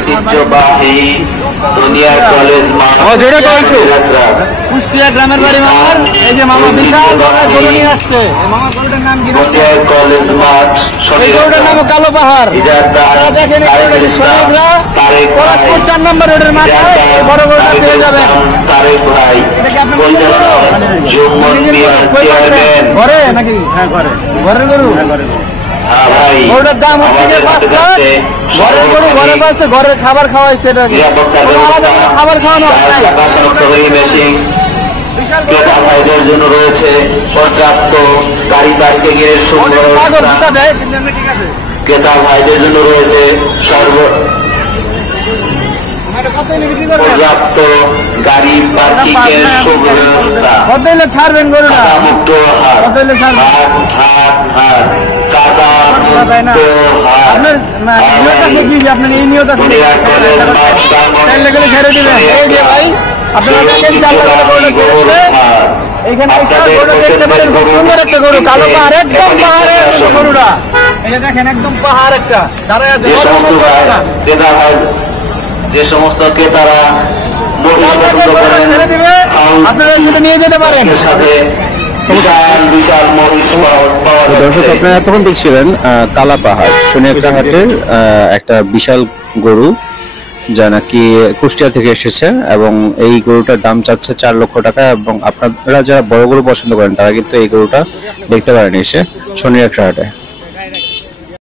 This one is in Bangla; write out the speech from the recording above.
ঐতিহ্যবাহী দুনিয়া কলেজ মাঠ কুষ্টিয়া গ্রামের বাড়ি মামার। এই যে মামা বিশাল গরু নিয়ে আসছে। মামা গরুটার নাম কি? কলেজ মাঠ। এই গরুটার নাম কালো পাহাড়। দেখেন পলাশপুর 4 নম্বর রোডের মাথায় বড় গরুটা পেয়ে যাবেন। ঘরে নাকি? হ্যাঁ ঘরে। ঘরের গরু। গরুটার দাম হচ্ছে 5 লাখ। ঘরের গরু ঘরে পাচ্ছে, ঘরের খাবার খাওয়াইছে। এটা আলাদা কোনো খাবার খাওয়ানো ক্রেতা ভাইদের জন্য রয়েছে পর্যাপ্ত গাড়ি পার্কিং এর সুব্যবস্থা। ক্রেতা ভাইদের জন্য রয়েছে পর্যাপ্ত গাড়ি পার্কিং এর সুব্যবস্থা। কত হলে ছাড়বেন গরুটা? মুক্ত কত হলে ছাড়বেন? আপনার কি আপনার এই নিয়ত আছে? ছেড়ে দিবেন। এই যে ভাই আপনারা দেখেন গরুটা ছেড়ে দিবে। এখানে গরুটা দেখতে পারেন, খুব সুন্দর একটা গরু, কালো পাহাড়, একদম পাহাড়ের গরুটা। এই যে দেখেন একদম পাহাড় একটা দাঁড়ায় আছে। যে সমস্ত ক্রেতারা ছেড়ে দিবে, আপনারা সেটা নিয়ে যেতে পারেন। দর্শক, আপনারা এতক্ষণ দেখছিলেন কালা পাহাড় সোনিয়াখালী হাটের একটা বিশাল গরু, যা নাকি কুষ্টিয়া থেকে এসেছে এবং এই গরুটার দাম চাচ্ছে 4 লক্ষ টাকা। এবং আপনারা যারা বড় গরু পছন্দ করেন তারা কিন্তু এই গরুটা দেখতে পারেন এসে সোনিয়াখালী হাটে।